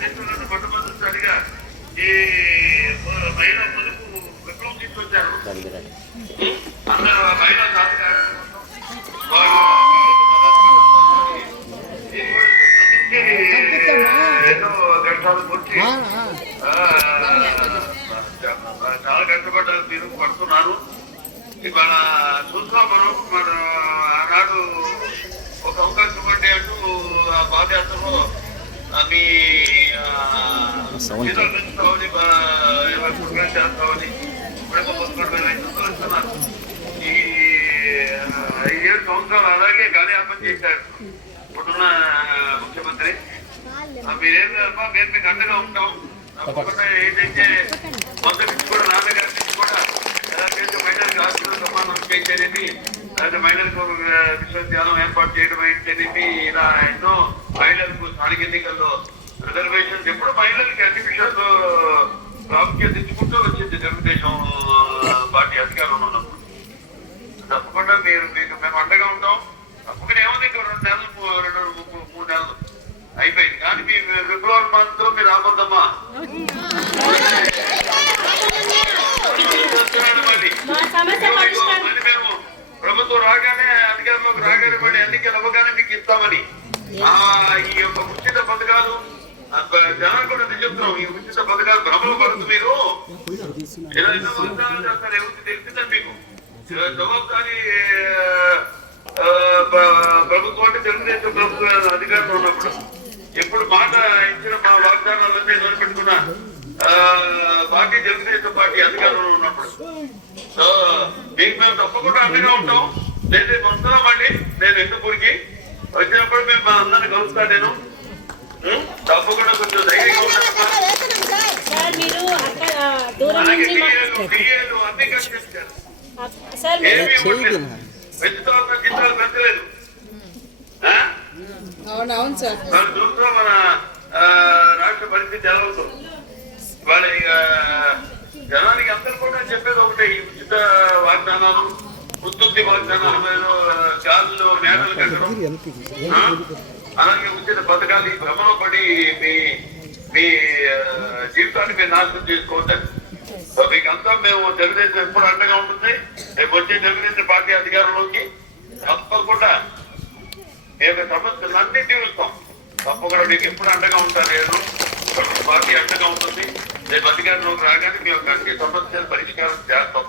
తీసుకున్నట్టు మొట్టమొదటిసారిగా ఈ మహిళా పొదుపు విప్లవం తీసుకొచ్చారు అందరూ మహిళా ఎన్నో పూర్తి చాలా కష్టపడ్డారు మీరు పడుతున్నారు ఇవాళ చూస్తున్నాం మనం బా- ఇరవై మూడు వేలు చేస్తామని పదకొండు వేల ఐదు వందలు ఇస్తున్నారు ఈ ఐదేడు సంవత్సరాలు అలాగే గాలియాపన చేశారు. ఇప్పుడున్న ముఖ్యమంత్రి. మీరేం అమ్మా మేము మీకు అండగా ఉంటాం. తప్పకుండా. ఏంటంటే మొదటి నుంచి కూడా నాన్నగారి నుంచి కూడా ఎలా చేస్తే మహిళలకు ఆస్తులు సమానం చేసేది లేదా మహిళలకు విశ్వవిద్యాలయం ఏర్పాటు చేయడం ఏంటనేది ఇలా ఎన్నో మహిళలకు స్థానిక ఎన్నికల్లో రిజర్వేషన్స్ ఎప్పుడు మహిళలకి అన్ని విషయాల్లో ప్రాముఖ్యత ఇచ్చుకుంటూ వచ్చింది తెలుగుదేశం పార్టీ అధికారంలో ఉన్నప్పుడు. తప్పకుండా మీరు మీకు మేము అండగా ఉంటాం. తప్పకుండా ఏముంది ఇంకా రెండు నెలలు రెండు మూడు నెలలు అయిపోయింది. కానీ మీ ఫిబ్రవరి మంత్లో మీరు రాబోద్దమ్మా మా సమస్య పరిష్కారం మళ్ళీ మేము ప్రభుత్వం రాగానే అధికారంలోకి రాగానే మళ్ళీ ఎన్నికలు అవ్వగానే మీకు ఇస్తామని ఆ ఈ యొక్క ఉచిత పథకాలు జనాలు కూడా నేను చెప్తున్నాం ఈ ఉచిత పథకాలు భ్రమలు పడుతు మీరు. ఇలా చేస్తారు మీకు. జవాబుదారీ ప్రభుత్వం అంటే తెలుగుదేశం ప్రభుత్వం అధికారంలో ఉన్నప్పుడు ఎప్పుడు మాట ఇచ్చిన మా వాగ్దానాలన్నీ నిలబెట్టుకున్న ఆ, పార్టీ తెలుగుదేశం పార్టీ అధికారంలో ఉన్నప్పుడు. సో మీకు మేము తప్పకుండా అండగా ఉంటాం. నేను రేపు వస్తున్నా మళ్ళీ నేను ఎందుకూరికి వచ్చినప్పుడు మేము మా అందరిని కలుస్తా నేను? తప్పకుండా కొంచెం ధైర్యంగా? అవునవును సార్. చూస్తూ మన రాష్ట్ర పరిస్థితి ఎలా అవుతుంది వాళ్ళ ఇక జనానికి అందరూ కూడా చెప్పేది ఒకటే ఈ ఉచిత వాగ్దానాలు ఉత్తుత్తి వాగ్దానాలు గాల్లో మేడలు కట్టడం? అలాగే ఉచిత పథకాలు ఈ భ్రమలో పడి మీ మీ జీవితాన్ని మీరు నాశనం చేసుకోవద్దండి సో మీకు అంతా మేము తెలుగుదేశం ఎప్పుడు అండగా ఉంటుంది. రేపు వచ్చే తెలుగుదేశం పార్టీ అధికారంలోకి తప్పకుండా మీ యొక్క సమస్యలన్నీ తీరుస్తాం తప్పకుండా మీకు ఎప్పుడు అండగా ఉంటారు నేను పార్టీ అండగా ఉంటుంది. రేపు అధికారంలోకి రాగానే మీ యొక్క అన్ని సమస్యలు పరిష్కారం చేస్తాం.